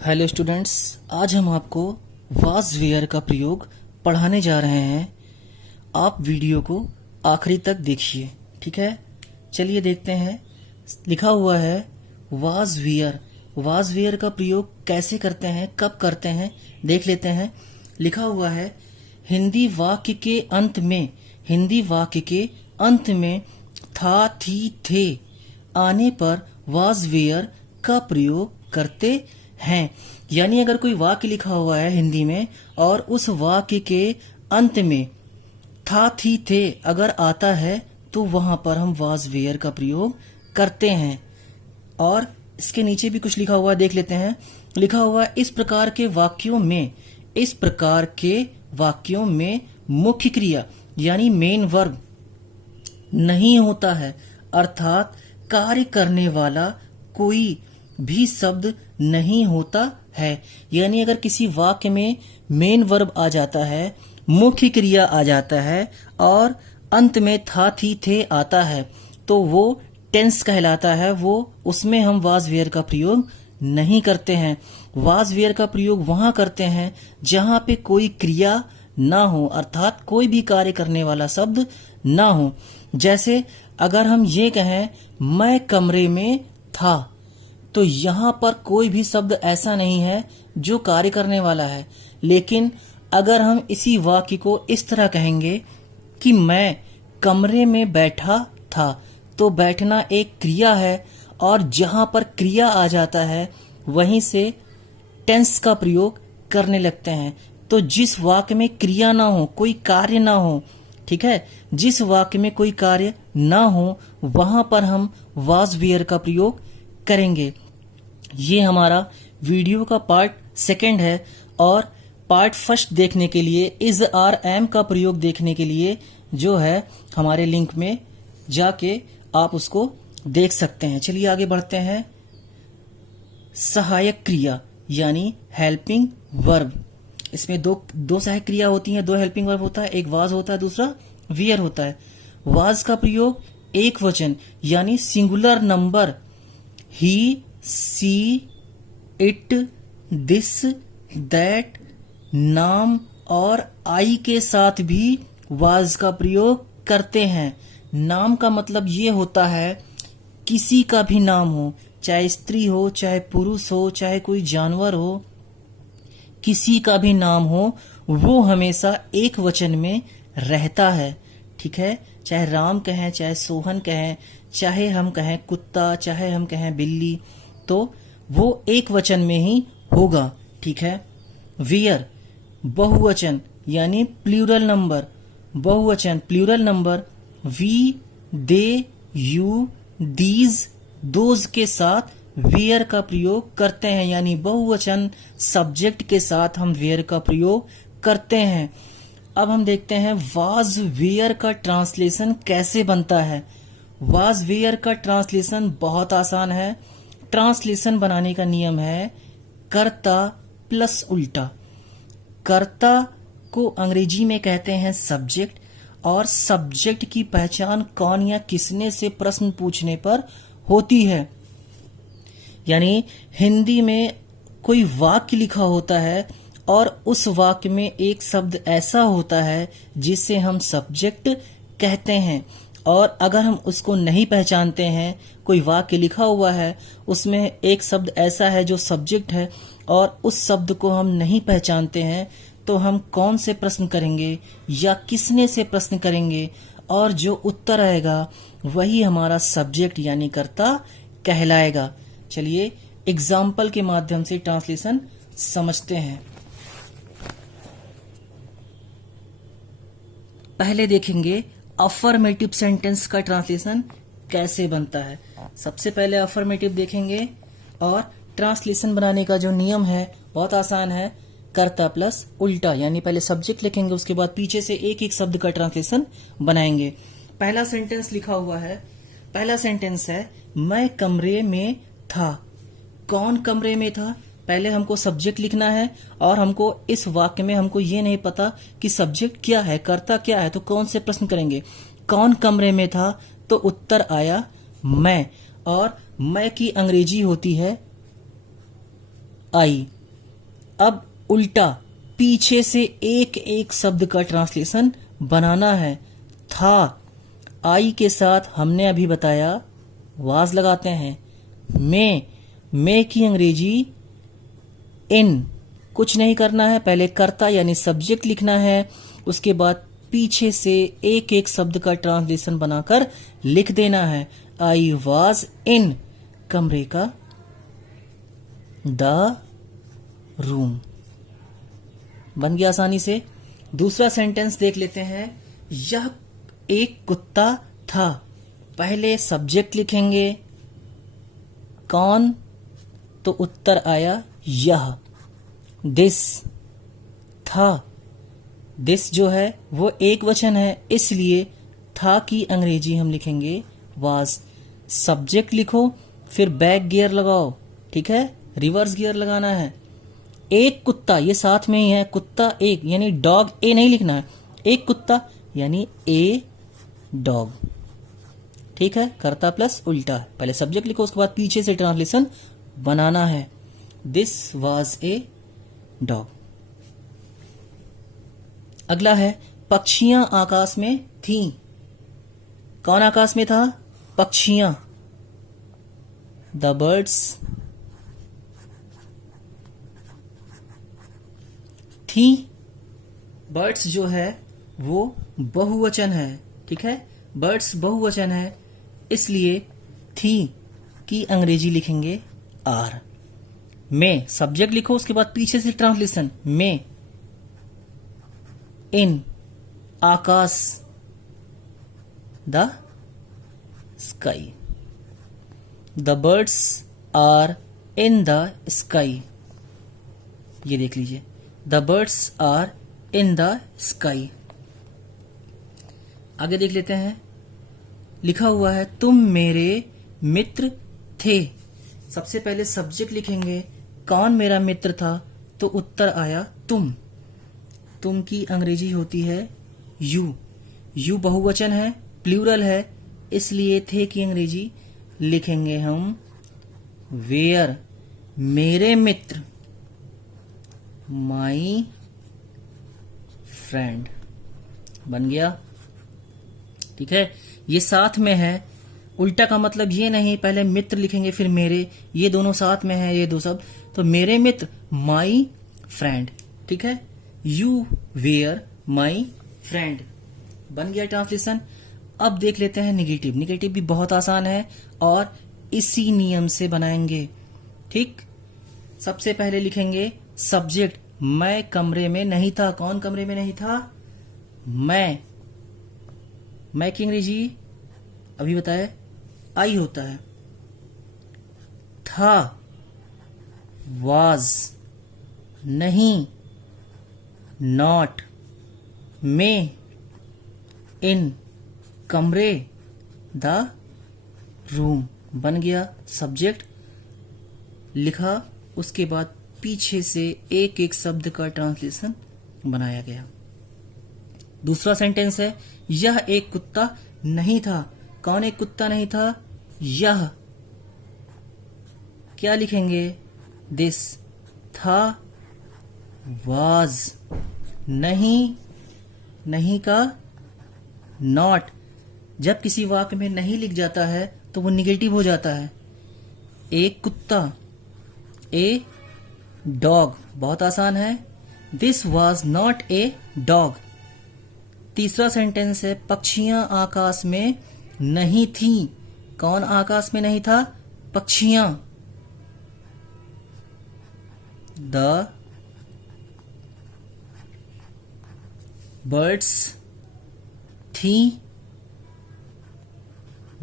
Hello students, आज हम आपको वाज वेयर का प्रयोग पढ़ाने जा रहे हैं। आप वीडियो को आखिरी तक देखिए, ठीक है। चलिए देखते हैं। लिखा हुआ है वाज वेयर। वाज वेयर का प्रयोग कैसे करते हैं, कब करते हैं, देख लेते हैं। लिखा हुआ है हिंदी वाक्य के अंत में था, थी, थे आने पर वाज वेयर का प्रयोग करते हैं। यानी अगर कोई वाक्य लिखा हुआ है हिंदी में और उस वाक्य के अंत में था, थी, थे अगर आता है तो वहां पर हम वाज वेयर का प्रयोग करते हैं। और इसके नीचे भी कुछ लिखा हुआ है, देख लेते हैं। लिखा हुआ है इस प्रकार के वाक्यों में मुख्य क्रिया यानी मेन वर्ब नहीं होता है, अर्थात कार्य करने वाला कोई भी शब्द नहीं होता है। यानी अगर किसी वाक्य में मेन वर्ब आ जाता है, मुख्य क्रिया आ जाता है और अंत में था, थी, थे आता है तो वो टेंस कहलाता है। वो उसमें हम वाज वेयर का प्रयोग नहीं करते हैं। वाज वेयर का प्रयोग वहां करते हैं जहां पे कोई क्रिया ना हो, अर्थात कोई भी कार्य करने वाला शब्द ना हो। जैसे अगर हम ये कहें मैं कमरे में था, तो यहाँ पर कोई भी शब्द ऐसा नहीं है जो कार्य करने वाला है। लेकिन अगर हम इसी वाक्य को इस तरह कहेंगे कि मैं कमरे में बैठा था, तो बैठना एक क्रिया है और जहां पर क्रिया आ जाता है वहीं से टेंस का प्रयोग करने लगते हैं। तो जिस वाक्य में क्रिया ना हो, कोई कार्य ना हो, ठीक है, जिस वाक्य में कोई कार्य ना हो वहां पर हम वाज वेयर का प्रयोग करेंगे। ये हमारा वीडियो का पार्ट सेकंड है और पार्ट फर्स्ट देखने के लिए इज, आर, एम का प्रयोग देखने के लिए जो है हमारे लिंक में जाके आप उसको देख सकते हैं। चलिए आगे बढ़ते हैं। सहायक क्रिया यानी हेल्पिंग वर्ब। इसमें दो सहायक क्रिया होती हैं, दो हेल्पिंग वर्ब होता है, एक वाज होता है, दूसरा वियर होता है। वाज का प्रयोग एक वचन यानी singular number he, she, it, this, that, नाम और आई के साथ भी वाज का प्रयोग करते हैं। नाम का मतलब ये होता है किसी का भी नाम हो, चाहे स्त्री हो, चाहे पुरुष हो, चाहे कोई जानवर हो, किसी का भी नाम हो वो हमेशा एक वचन में रहता है, ठीक है। चाहे राम कहें, चाहे सोहन कहें, चाहे हम कहें कुत्ता, चाहे हम कहें बिल्ली, तो वो एक वचन में ही होगा, ठीक है। वियर बहुवचन यानी प्लूरल नंबर, बहुवचन plural number we, they, you, these, those के साथ वेयर का प्रयोग करते हैं। यानी बहुवचन सब्जेक्ट के साथ हम वेयर का प्रयोग करते हैं। अब हम देखते हैं वाज वेयर का ट्रांसलेशन कैसे बनता है। वाज वेयर का ट्रांसलेशन बहुत आसान है। ट्रांसलेशन बनाने का नियम है कर्ता प्लस उल्टा। कर्ता को अंग्रेजी में कहते हैं सब्जेक्ट और सब्जेक्ट की पहचान कौन या किसने से प्रश्न पूछने पर होती है। यानी हिंदी में कोई वाक्य लिखा होता है और उस वाक्य में एक शब्द ऐसा होता है जिसे हम सब्जेक्ट कहते हैं, और अगर हम उसको नहीं पहचानते हैं, कोई वाक्य लिखा हुआ है उसमें एक शब्द ऐसा है जो सब्जेक्ट है और उस शब्द को हम नहीं पहचानते हैं, तो हम कौन से प्रश्न करेंगे या किसने से प्रश्न करेंगे, और जो उत्तर आएगा वही हमारा सब्जेक्ट यानी कर्ता कहलाएगा। चलिए एग्जाम्पल के माध्यम से ट्रांसलेशन समझते हैं। पहले देखेंगे अफर्मेटिव सेंटेंस का ट्रांसलेशन कैसे बनता है। सबसे पहले अफर्मेटिव देखेंगे और ट्रांसलेशन बनाने का जो नियम है बहुत आसान है। कर्ता प्लस उल्टा यानी पहले सब्जेक्ट लिखेंगे, उसके बाद पीछे से एक एक शब्द का ट्रांसलेशन बनाएंगे। पहला सेंटेंस लिखा हुआ है, पहला सेंटेंस है मैं कमरे में था। कौन कमरे में था? पहले हमको सब्जेक्ट लिखना है और हमको इस वाक्य में हमको ये नहीं पता कि सब्जेक्ट क्या है, कर्ता क्या है, तो कौन से प्रश्न करेंगे। कौन कमरे में था, तो उत्तर आया मैं, और मैं की अंग्रेजी होती है आई। अब उल्टा पीछे से एक एक शब्द का ट्रांसलेशन बनाना है। था, आई के साथ हमने अभी बताया वाज लगाते हैं। मैं की अंग्रेजी इन, कुछ नहीं करना है, पहले कर्ता यानी सब्जेक्ट लिखना है, उसके बाद पीछे से एक एक शब्द का ट्रांसलेशन बनाकर लिख देना है। आई वाज इन कमरे का, द रूम। बन गया आसानी से। दूसरा सेंटेंस देख लेते हैं। यह एक कुत्ता था। पहले सब्जेक्ट लिखेंगे कौन, तो उत्तर आया यह। दिस था, दिस जो है वो एक वचन है, इसलिए था की अंग्रेजी हम लिखेंगे वाज। सब्जेक्ट लिखो, फिर बैक गियर लगाओ, ठीक है, रिवर्स गियर लगाना है। एक कुत्ता, ये साथ में ही है, कुत्ता एक यानी डॉग, ए नहीं लिखना है, एक कुत्ता यानी ए डॉग, ठीक है। कर्ता प्लस उल्टा, पहले सब्जेक्ट लिखो, उसके बाद पीछे से ट्रांसलेशन बनाना है। This was a dog. अगला है पक्षियां आकाश में थीं। कौन आकाश में था? पक्षियां, द बर्ड्स थी। बर्ड्स जो है वो बहुवचन है, ठीक है, बर्ड्स बहुवचन है, इसलिए थी की अंग्रेजी लिखेंगे आर। में सब्जेक्ट लिखो, उसके बाद पीछे से ट्रांसलेशन। में इन आकाश, the sky. The birds are in the sky. ये देख लीजिए, the birds are in the sky. आगे देख लेते हैं। लिखा हुआ है तुम मेरे मित्र थे। सबसे पहले सब्जेक्ट लिखेंगे कौन मेरा मित्र था, तो उत्तर आया तुम। तुम की अंग्रेजी होती है यू। यू बहुवचन है, प्लूरल है, इसलिए थे की अंग्रेजी लिखेंगे हम वेयर। मेरे मित्र, माई फ्रेंड। बन गया, ठीक है। ये साथ में है, उल्टा का मतलब ये नहीं पहले मित्र लिखेंगे फिर मेरे, ये दोनों साथ में है, ये दो शब्द, तो मेरे मित्र माई फ्रेंड, ठीक है। यू वेयर माई फ्रेंड, बन गया ट्रांसलेशन। अब देख लेते हैं निगेटिव। निगेटिव भी बहुत आसान है और इसी नियम से बनाएंगे, ठीक। सबसे पहले लिखेंगे सब्जेक्ट, मैं कमरे में नहीं था। कौन कमरे में नहीं था? मैं की अंग्रेजी अभी बताए आई होता है। था, वाज, नहीं, नॉट, में, इन, कमरे, द रूम। बन गया सब्जेक्ट, लिखा, उसके बाद पीछे से एक एक शब्द का ट्रांसलेशन बनाया गया। दूसरा सेंटेंस है यह एक कुत्ता नहीं था। कौन एक कुत्ता नहीं था? यह। क्या लिखेंगे? दिस। था, वाज, नहीं, नहीं का नॉट। जब किसी वाक्य में नहीं लिख जाता है तो वो निगेटिव हो जाता है। एक कुत्ता, ए डॉग, बहुत आसान है। This was not a dog. तीसरा सेंटेंस है पक्षियां आकाश में नहीं थी। कौन आकाश में नहीं था? पक्षियां। द बर्ड्स थी।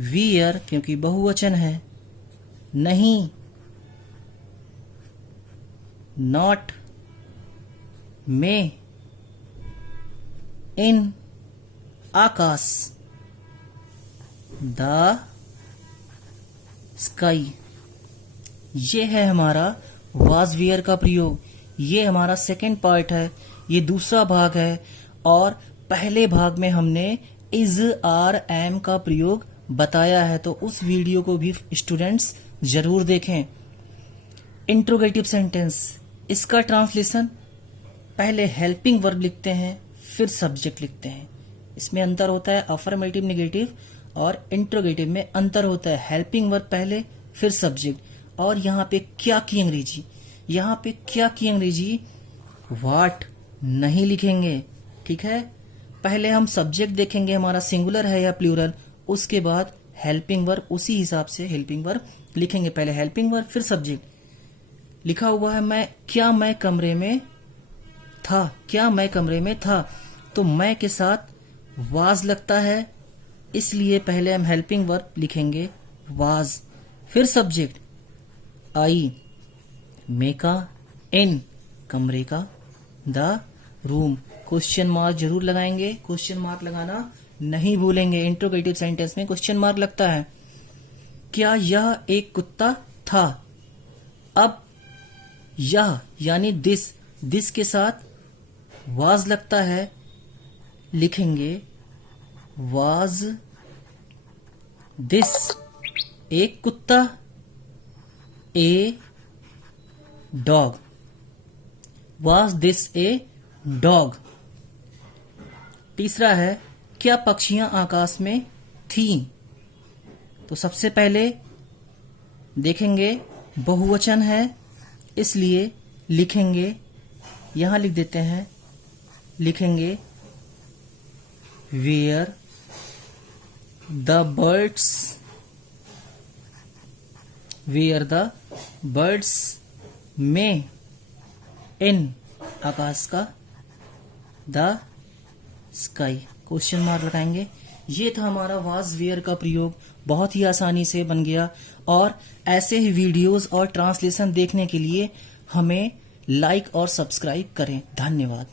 वियर क्योंकि बहुवचन है। नहीं, नॉट, में, इन, आकाश, द स्काई। ये है हमारा वाज वियर का प्रयोग। ये हमारा सेकेंड पार्ट है, ये दूसरा भाग है। और पहले भाग में हमने इज, आर, एम का प्रयोग बताया है, तो उस वीडियो को भी स्टूडेंट्स जरूर देखें। इंट्रोगेटिव सेंटेंस, इसका ट्रांसलेशन, पहले हेल्पिंग वर्ब लिखते हैं फिर सब्जेक्ट लिखते हैं। इसमें अंतर होता है, अफर्मेटिव नेगेटिव और इंट्रोगेटिव में अंतर होता है, हेल्पिंग वर्ब पहले फिर सब्जेक्ट। और यहाँ पे क्या की अंग्रेजी, यहाँ पे क्या की अंग्रेजी, व्हाट नहीं लिखेंगे, ठीक है। पहले हम सब्जेक्ट देखेंगे हमारा सिंगुलर है या प्लूरल, उसके बाद हेल्पिंग वर्ब, उसी हिसाब से हेल्पिंग वर्ब लिखेंगे, पहले हेल्पिंग वर्ब फिर सब्जेक्ट। लिखा हुआ है मैं मैं कमरे में था, क्या मैं कमरे में था, तो मैं के साथ वाज लगता है, इसलिए पहले हम हेल्पिंग वर्ब लिखेंगे वाज, फिर सब्जेक्ट आई, मेका इन, कमरे का, द रूम। क्वेश्चन मार्क जरूर लगाएंगे, क्वेश्चन मार्क लगाना नहीं भूलेंगे, इंट्रोगेटिव सेंटेंस में क्वेश्चन मार्क लगता है। क्या यह एक कुत्ता था, अब यह यानी दिस के साथ वाज लगता है, लिखेंगे वाज दिस एक कुत्ता, a dog, was this a dog. तीसरा है क्या पक्षियां आकाश में थीं, तो सबसे पहले देखेंगे बहुवचन है, इसलिए लिखेंगे, यहां लिख देते हैं, लिखेंगे वेयर द बर्ड्स में, इन आकाश का, द स्काई, क्वेश्चन मार्क लगाएंगे। ये था हमारा वाज वेयर का प्रयोग, बहुत ही आसानी से बन गया। और ऐसे ही वीडियोस और ट्रांसलेशन देखने के लिए हमें लाइक और सब्सक्राइब करें। धन्यवाद।